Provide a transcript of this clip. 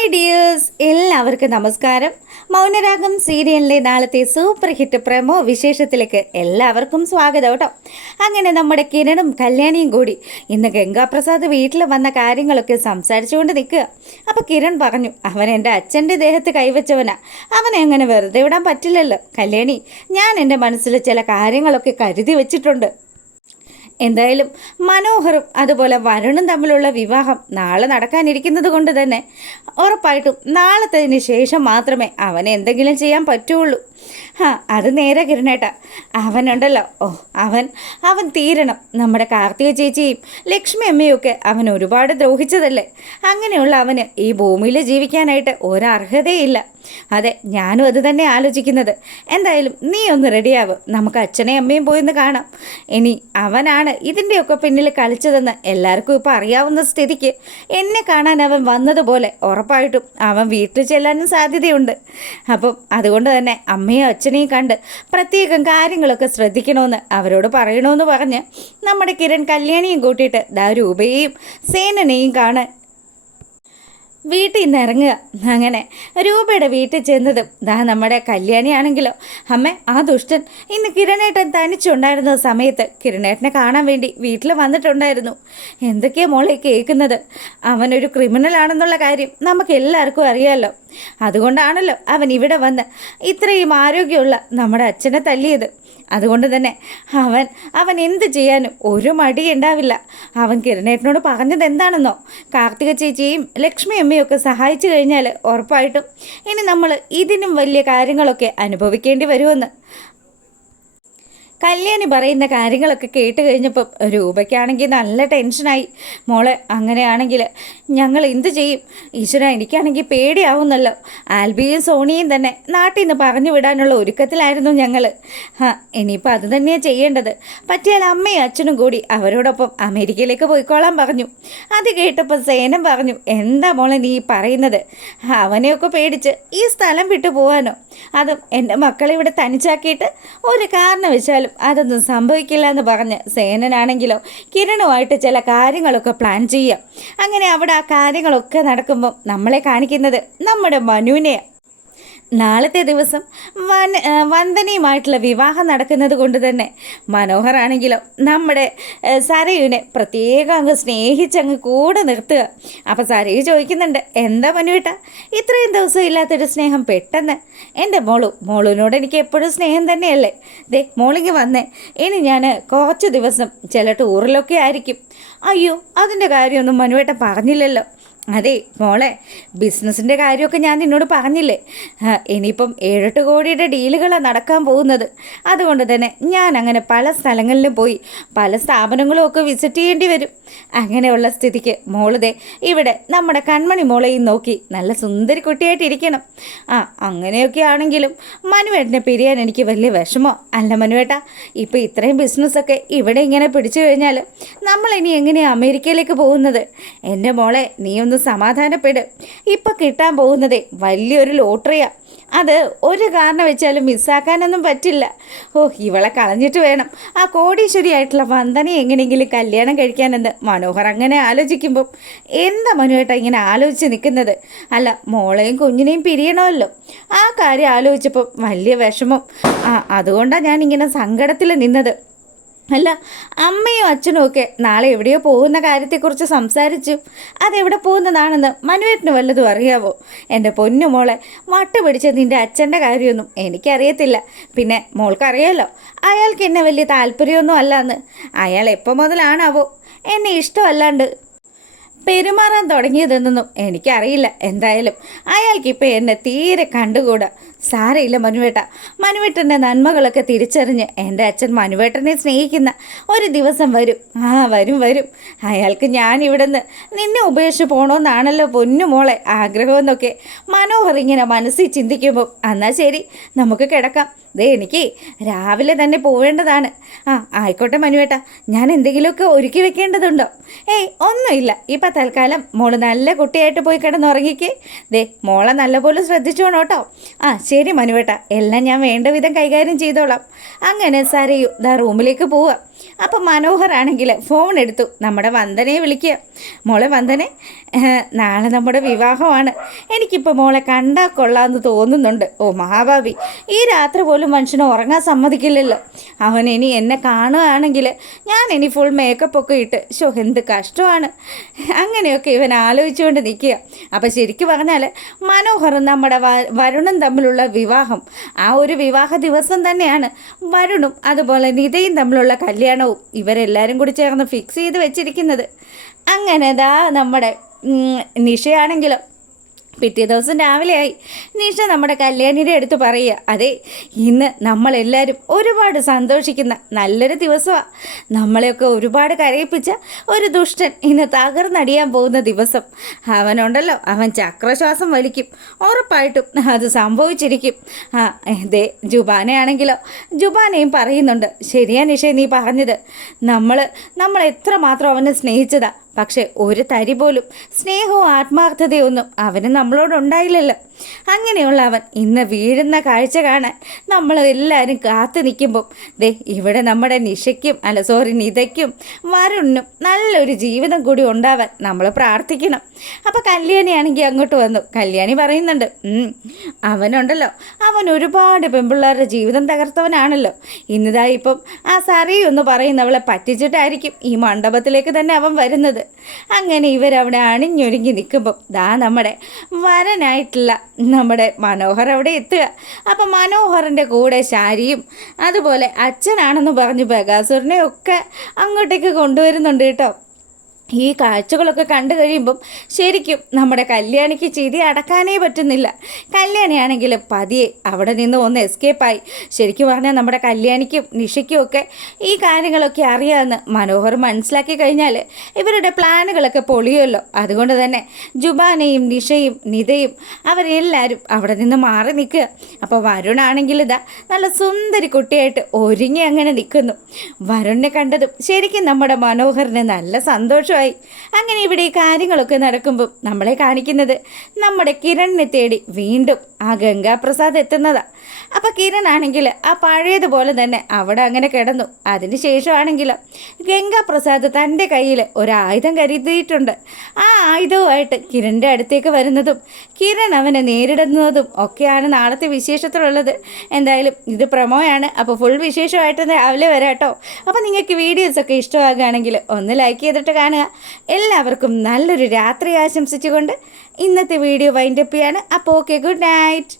Hi dears, എല്ലാവർക്കും നമസ്കാരം. മൗനരാഗം സീരിയലിലെ നാളത്തെ സൂപ്പർ ഹിറ്റ് പ്രമോ വിശേഷത്തിലേക്ക് എല്ലാവർക്കും സ്വാഗതം കേട്ടോ. അങ്ങനെ നമ്മുടെ കിരണും കല്യാണിയും കൂടി ഇന്ന് ഗംഗാപ്രസാദ് വീട്ടിൽ വന്ന കാര്യങ്ങളൊക്കെ സംസാരിച്ചുകൊണ്ട് നിൽക്കുക. അപ്പോൾ കിരൺ പറഞ്ഞു, അവൻ എൻ്റെ അച്ഛൻ്റെ ദേഹത്ത് കൈവച്ചവനാ, അവനെ അങ്ങനെ വെറുതെ വിടാൻ പറ്റില്ലല്ലോ കല്യാണി. ഞാൻ എൻ്റെ മനസ്സിൽ ചില കാര്യങ്ങളൊക്കെ കരുതി വെച്ചിട്ടുണ്ട്. എന്തായാലും മനോഹറും അതുപോലെ വരുണും തമ്മിലുള്ള വിവാഹം നാളെ നടക്കാനിരിക്കുന്നത് കൊണ്ട് തന്നെ ഉറപ്പായിട്ടും നാളത്തതിന് ശേഷം മാത്രമേ അവന് എന്തെങ്കിലും ചെയ്യാൻ പറ്റുള്ളൂ. അത് നേരെ കിരണേട്ടാ, അവനുണ്ടല്ലോ, അവൻ തീരണം. നമ്മുടെ കാർത്തിക ചേച്ചിയും ലക്ഷ്മി അമ്മയും ഒക്കെ അവൻ ഒരുപാട് ദ്രോഹിച്ചതല്ലേ. അങ്ങനെയുള്ള അവന് ഈ ഭൂമിയിൽ ജീവിക്കാനായിട്ട് ഒരർഹതയില്ല. അതെ, ഞാനും അത് തന്നെ ആലോചിക്കുന്നത്. എന്തായാലും നീ ഒന്ന് റെഡിയാവ്, നമുക്ക് അച്ഛനെയും അമ്മയും പോയിന്ന് കാണാം. ഇനി അവനാണ് ഇതിൻ്റെയൊക്കെ പിന്നിൽ കളിച്ചതെന്ന് എല്ലാവർക്കും ഇപ്പോൾ അറിയാവുന്ന സ്ഥിതിക്ക് എന്നെ കാണാൻ അവൻ വന്നതുപോലെ ഉറപ്പായിട്ടും അവൻ വീട്ടിൽ ചെല്ലാനും സാധ്യതയുണ്ട്. അപ്പം അതുകൊണ്ട് തന്നെ അമ്മയും അച്ഛനെയും കണ്ട് പ്രത്യേകം കാര്യങ്ങളൊക്കെ ശ്രദ്ധിക്കണമെന്ന് അവരോട് പറയണമെന്ന് പറഞ്ഞ് നമ്മുടെ കിരൺ കല്യാണിയും കൂട്ടിയിട്ട് രൂപയെയും സേനനെയും കാണാൻ വീട്ടിൽ നിന്ന് ഇറങ്ങുക. അങ്ങനെ രൂപയുടെ വീട്ടിൽ ചെന്നതും നമ്മുടെ കല്യാണിയാണെങ്കിലോ, അമ്മേ, ആ ദുഷ്ടൻ ഇന്ന് കിരണേട്ടൻ തനിച്ചുണ്ടായിരുന്ന സമയത്ത് കിരണേട്ടനെ കാണാൻ വേണ്ടി വീട്ടിൽ വന്നിട്ടുണ്ടായിരുന്നു. എന്തൊക്കെയാ മോളെ കേൾക്കുന്നത്? അവനൊരു ക്രിമിനലാണെന്നുള്ള കാര്യം നമുക്ക് എല്ലാവർക്കും അറിയാമല്ലോ. അതുകൊണ്ടാണല്ലോ അവൻ ഇവിടെ വന്ന് ഇത്രയും ആരോഗ്യമുള്ള നമ്മുടെ അച്ഛനെ തല്ലിയത്. അതുകൊണ്ട് തന്നെ അവൻ എന്ത് ചെയ്യാനും ഒരു മടിയുണ്ടാവില്ല. അവൻ കിരണേട്ടനോട് പറഞ്ഞത് എന്താണെന്നോ, കാർത്തിക ചേച്ചിയും ലക്ഷ്മി അമ്മയും ഒക്കെ സഹായിച്ചു കഴിഞ്ഞാൽ ഉറപ്പായിട്ടും ഇനി നമ്മൾ ഇതിനും വലിയ കാര്യങ്ങളൊക്കെ അനുഭവിക്കേണ്ടി വരുമെന്ന്. കല്യാണി പറയുന്ന കാര്യങ്ങളൊക്കെ കേട്ട് കഴിഞ്ഞപ്പം രൂപയ്ക്കാണെങ്കിൽ നല്ല ടെൻഷനായി. മോളെ, അങ്ങനെയാണെങ്കിൽ ഞങ്ങൾ എന്ത് ചെയ്യും? ഈശ്വര, എനിക്കാണെങ്കിൽ പേടിയാവുന്നല്ലോ. ആൽബിയും സോണിയും തന്നെ നാട്ടിൽ നിന്ന് പറഞ്ഞു വിടാനുള്ള ഒരുക്കത്തിലായിരുന്നു ഞങ്ങൾ. ഇനിയിപ്പോൾ അത് തന്നെയാണ് ചെയ്യേണ്ടത്. പറ്റിയാൽ അമ്മയും അച്ഛനും കൂടി അവരോടൊപ്പം അമേരിക്കയിലേക്ക് പോയിക്കോളാൻ പറഞ്ഞു. അത് കേട്ടപ്പോൾ സേനം പറഞ്ഞു, എന്താ മോളെ നീ പറയുന്നത്? അവനെയൊക്കെ പേടിച്ച് ഈ സ്ഥലം വിട്ടു പോകാനോ? അതും എൻ്റെ മക്കളെ ഇവിടെ തനിച്ചാക്കിയിട്ട് ഒരു കാരണവശാലും അതൊന്നും സംഭവിക്കില്ല എന്ന് പറഞ്ഞ് സേനനാണെങ്കിലോ കിരണുമായിട്ട് ചില കാര്യങ്ങളൊക്കെ പ്ലാൻ ചെയ്യാം. അങ്ങനെ അവിടെ ആ കാര്യങ്ങളൊക്കെ നടക്കുമ്പം നമ്മളെ കാണിക്കുന്നത് നമ്മുടെ മനുവിനെയാണ്. നാളത്തെ ദിവസം വന്ദനയുമായിട്ടുള്ള വിവാഹം നടക്കുന്നത് കൊണ്ട് തന്നെ മനോഹറാണെങ്കിലോ നമ്മുടെ സരയുവിനെ പ്രത്യേകം അങ്ങ് സ്നേഹിച്ചങ്ങ് കൂടെ നിർത്തുക. അപ്പോൾ സരയു ചോദിക്കുന്നുണ്ട്, എന്താ മനുവേട്ടാ ഇത്രയും ദിവസം ഇല്ലാത്തൊരു സ്നേഹം പെട്ടെന്ന്? എൻ്റെ മോളിനോട് എനിക്ക് എപ്പോഴും സ്നേഹം തന്നെയല്ലേ. ദേ മോളിങ്ങ് വന്നേ, ഇനി ഞാൻ കുറച്ച് ദിവസം ചില ടൂറിലൊക്കെ ആയിരിക്കും. അയ്യോ, അതിൻ്റെ കാര്യമൊന്നും മനുവേട്ടൻ പറഞ്ഞില്ലല്ലോ. അതെ മോളെ, ബിസിനസ്സിൻ്റെ കാര്യമൊക്കെ ഞാൻ നിന്നോട് പറഞ്ഞില്ലേ. ഇനിയിപ്പം 7-8 കോടിയുടെ ഡീലുകളാണ് നടക്കാൻ പോകുന്നത്. അതുകൊണ്ട് തന്നെ ഞാൻ അങ്ങനെ പല സ്ഥലങ്ങളിലും പോയി പല സ്ഥാപനങ്ങളും ഒക്കെ വിസിറ്റ് ചെയ്യേണ്ടി വരും. അങ്ങനെയുള്ള സ്ഥിതിക്ക് മോളുതേ ഇവിടെ നമ്മുടെ കൺമണി മോളെയും നോക്കി നല്ല സുന്ദരി കുട്ടിയായിട്ടിരിക്കണം. അങ്ങനെയൊക്കെ ആണെങ്കിലും മനുവേട്ടനെ പിരിയാൻ എനിക്ക് വലിയ വിഷമോ അല്ല മനുവേട്ടാ. ഇപ്പോൾ ഇത്രയും ബിസിനസ്സൊക്കെ ഇവിടെ ഇങ്ങനെ പിടിച്ചു കഴിഞ്ഞാൽ നമ്മളിനി എങ്ങനെയാണ് അമേരിക്കയിലേക്ക് പോകുന്നത്? എൻ്റെ മോളെ, നീ ഒന്ന് സമാധാനപ്പെട്. ഇപ്പം കിട്ടാൻ പോകുന്നതേ വലിയൊരു ലോട്ടറിയാണ്. അത് ഒരു കാരണം വെച്ചാലും മിസ്സാക്കാനൊന്നും പറ്റില്ല. ഇവളെ കളഞ്ഞിട്ട് വേണം ആ കോടീശ്വരിയായിട്ടുള്ള വന്ദനെ എങ്ങനെയെങ്കിലും കല്യാണം കഴിക്കാനെന്ന് മനോഹർ അങ്ങനെ ആലോചിക്കുമ്പം, എന്താ മനുവേട്ടാ ഇങ്ങനെ ആലോചിച്ച് നിൽക്കുന്നത്? അല്ല, മോളെയും കുഞ്ഞിനെയും പിരിയണമല്ലോ. ആ കാര്യം ആലോചിച്ചപ്പം വലിയ വിഷമം. അതുകൊണ്ടാണ് ഞാനിങ്ങനെ സങ്കടത്തിൽ നിന്നത്. അല്ല, അമ്മയും അച്ഛനും ഒക്കെ നാളെ എവിടെയോ പോകുന്ന കാര്യത്തെക്കുറിച്ച് സംസാരിച്ചു. അതെവിടെ പോകുന്നതാണെന്ന് മനുവേട്ടന് വല്ലതും അറിയാവോ? എൻ്റെ പൊന്നു മോളെ, പിടിച്ച നിൻ്റെ അച്ഛൻ്റെ കാര്യമൊന്നും എനിക്കറിയത്തില്ല. പിന്നെ മോൾക്കറിയാലോ, അയാൾക്ക് എന്നെ വലിയ താല്പര്യമൊന്നും അല്ലാന്ന്. അയാൾ എപ്പോൾ മുതലാണാവോ എന്നെ ഇഷ്ടമല്ലാണ്ട് പെരുമാറാൻ തുടങ്ങിയതെന്നൊന്നും എനിക്കറിയില്ല. എന്തായാലും അയാൾക്കിപ്പോൾ എന്നെ തീരെ കണ്ടുകൂടാ. സാരയില്ല മനുവേട്ടൻ്റെ നന്മകളൊക്കെ തിരിച്ചറിഞ്ഞ് എൻ്റെ അച്ഛൻ മനുവേട്ടനെ സ്നേഹിക്കുന്ന ഒരു ദിവസം വരും. വരും. അയാൾക്ക് ഞാൻ ഇവിടുന്ന് നിന്നെ ഉപേക്ഷിച്ച് പോകണമെന്നാണല്ലോ പൊന്നു മോളെ ആഗ്രഹമെന്നൊക്കെ മനോഹർ ഇങ്ങനെ മനസ്സിൽ ചിന്തിക്കുമ്പോൾ, എന്നാൽ ശരി, നമുക്ക് കിടക്കാം. എനിക്ക് രാവിലെ തന്നെ പോവേണ്ടതാണ്. ആയിക്കോട്ടെ മനുവേട്ടാ, ഞാൻ എന്തെങ്കിലുമൊക്കെ ഒരുക്കി വെക്കേണ്ടതുണ്ടോ? ഒന്നുമില്ല. ഇപ്പം തൽക്കാലം മോള് നല്ല കുട്ടിയായിട്ട് പോയി കിടന്നുറങ്ങിക്കേ. മോളെ നല്ലപോലെ ശ്രദ്ധിച്ചോണം കേട്ടോ. ശരി മനുവേട്ട, എല്ലാം ഞാൻ വേണ്ട വിധം കൈകാര്യം ചെയ്തോളാം. അങ്ങനെ സരയു റൂമിലേക്ക് പോവുക. അപ്പം മനോഹറാണെങ്കിൽ ഫോൺ എടുത്തു നമ്മുടെ വന്ദനയെ വിളിക്കുക. മോളെ വന്ദനെ, നാളെ നമ്മുടെ വിവാഹമാണ്. എനിക്കിപ്പോൾ മോളെ കണ്ടാൽ കൊള്ളാമെന്ന് തോന്നുന്നുണ്ട്. ഓ മഹാഭാവി, ഈ രാത്രി പോലും മനുഷ്യനെ ഉറങ്ങാൻ സമ്മതിക്കില്ലല്ലോ. അവൻ ഇനി എന്നെ കാണുകയാണെങ്കിൽ ഞാൻ ഇനി ഫുൾ മേക്കപ്പ് ഒക്കെ ഇട്ട് എന്ത് കഷ്ടമാണ്. അങ്ങനെയൊക്കെ ഇവൻ ആലോചിച്ചുകൊണ്ട് നിൽക്കുക. അപ്പം ശരിക്കും പറഞ്ഞാൽ മനോഹറും നമ്മുടെ വരുണും തമ്മിലുള്ള വിവാഹം, ആ ഒരു വിവാഹ ദിവസം തന്നെയാണ് വരുണും അതുപോലെ നിതയും തമ്മിലുള്ള കല്യാണവും ഇവരെല്ലാവരും കൂടി ചേർന്ന് ഫിക്സ് ചെയ്ത് വെച്ചിരിക്കുന്നത്. അങ്ങനെ നമ്മുടെ നിഷയാണെങ്കിലും പിറ്റേ ദിവസം രാവിലെയായി. നിഷ നമ്മുടെ കല്യാണിയുടെ അടുത്ത് പറയുക, അതെ ഇന്ന് നമ്മളെല്ലാവരും ഒരുപാട് സന്തോഷിക്കുന്ന നല്ലൊരു ദിവസമാണ്. നമ്മളെയൊക്കെ ഒരുപാട് കരയിപ്പിച്ച ഒരു ദുഷ്ടൻ ഇന്ന് തകർന്നടിയാൻ പോകുന്ന ദിവസം. അവനുണ്ടല്ലോ, അവൻ ചക്രശ്വാസം വലിക്കും, ഉറപ്പായിട്ടും അത് സംഭവിച്ചിരിക്കും. ജുബാനയാണെങ്കിലോ, ജുബാനയും പറയുന്നുണ്ട്, ശരിയാ നിഷ നീ പറഞ്ഞത്. നമ്മൾ എത്രമാത്രം അവനെ സ്നേഹിച്ചതാ. പക്ഷെ ഒരു തരി പോലും സ്നേഹവും ആത്മാർത്ഥതയൊന്നും അവന് നമ്മളോടുണ്ടായില്ലല്ലോ. അങ്ങനെയുള്ള അവൻ ഇന്ന് വീഴുന്ന കാഴ്ച കാണാൻ നമ്മൾ എല്ലാവരും കാത്തു നിൽക്കുമ്പം ഇവിടെ നമ്മുടെ നിതയ്ക്കും വരുണിനും നല്ലൊരു ജീവിതം കൂടി ഉണ്ടാവാൻ നമ്മൾ പ്രാർത്ഥിക്കണം. അപ്പോൾ കല്യാണിയാണെങ്കിൽ അങ്ങോട്ട് വന്നു. കല്യാണി പറയുന്നുണ്ട്, അവനുണ്ടല്ലോ, അവൻ ഒരുപാട് പെൺപിള്ളേരുടെ ജീവിതം തകർത്തവനാണല്ലോ. ഇപ്പം ആ സറിയൊന്ന് പറയുന്നവളെ പറ്റിച്ചിട്ടായിരിക്കും ഈ മണ്ഡപത്തിലേക്ക് തന്നെ അവൻ വരുന്നത്. അങ്ങനെ ഇവരവിടെ അണിഞ്ഞൊരുങ്ങി നിൽക്കുമ്പം നമ്മുടെ വരനായിട്ടുള്ള നമ്മുടെ മനോഹർ അവിടെ എത്തുക. അപ്പം മനോഹറിൻ്റെ കൂടെ ശാരിയും അതുപോലെ അച്ഛനാണെന്ന് പറഞ്ഞ് ബഗാസുരനെ ഒക്കെ അങ്ങോട്ടേക്ക് കൊണ്ടുവരുന്നുണ്ട് കേട്ടോ. ഈ കാഴ്ചകളൊക്കെ കണ്ടു കഴിയുമ്പം ശരിക്കും നമ്മുടെ കല്യാണിക്ക് ചിരി അടക്കാനേ പറ്റുന്നില്ല. കല്യാണിയാണെങ്കിൽ പതിയെ അവിടെ നിന്ന് ഒന്ന് എസ്കേപ്പായി. ശരിക്കും പറഞ്ഞാൽ നമ്മുടെ കല്യാണിക്കും നിഷയ്ക്കും ഒക്കെ ഈ കാര്യങ്ങളൊക്കെ അറിയാമെന്ന് മനോഹർ മനസ്സിലാക്കി കഴിഞ്ഞാൽ ഇവരുടെ പ്ലാനുകളൊക്കെ പൊളിയുമല്ലോ. അതുകൊണ്ട് തന്നെ ജുബാനയും നിഷയും നിതയും അവരെല്ലാവരും അവിടെ നിന്ന് മാറി നിൽക്കുക. അപ്പോൾ വരുണാണെങ്കിൽ നല്ല സുന്ദരി കുട്ടിയായിട്ട് ഒരുങ്ങി അങ്ങനെ നിൽക്കുന്നു. വരുണിനെ കണ്ടതും ശരിക്കും നമ്മുടെ മനോഹറിന് നല്ല സന്തോഷം. അങ്ങനെ ഇവിടെ ഈ കാര്യങ്ങളൊക്കെ നടക്കുമ്പോൾ നമ്മളെ കാണിക്കുന്നത് നമ്മുടെ കിരണിനെ തേടി വീണ്ടും ആ ഗംഗാപ്രസാദ് എത്തുന്നതാണ്. അപ്പോൾ കിരൺ ആണെങ്കിൽ ആ പഴയതുപോലെ തന്നെ അവിടെ അങ്ങനെ കിടന്നു. അതിന് ശേഷമാണെങ്കിൽ ഗംഗാപ്രസാദ് തൻ്റെ കയ്യിൽ ഒരായുധം കരുതിയിട്ടുണ്ട്. ആ ആയുധവുമായിട്ട് കിരണിൻ്റെ അടുത്തേക്ക് വരുന്നതും കിരൺ അവനെ നേരിടുന്നതും ഒക്കെയാണ് നാളത്തെ വിശേഷത്തിലുള്ളത്. എന്തായാലും ഇത് പ്രമോയാണ്. അപ്പോൾ ഫുൾ വിശേഷമായിട്ട് രാവിലെ വരാം കേട്ടോ. അപ്പോൾ നിങ്ങൾക്ക് വീഡിയോസൊക്കെ ഇഷ്ടമാകുകയാണെങ്കിൽ ഒന്ന് ലൈക്ക് ചെയ്തിട്ട് കാണുക. എല്ലാവർക്കും നല്ലൊരു രാത്രി ആശംസിച്ചുകൊണ്ട് ഇന്നത്തെ വീഡിയോ വൈൻഡപ്പ് ചെയ്യാണ്. അപ്പോൾ ഓക്കെ, ഗുഡ് നൈറ്റ്.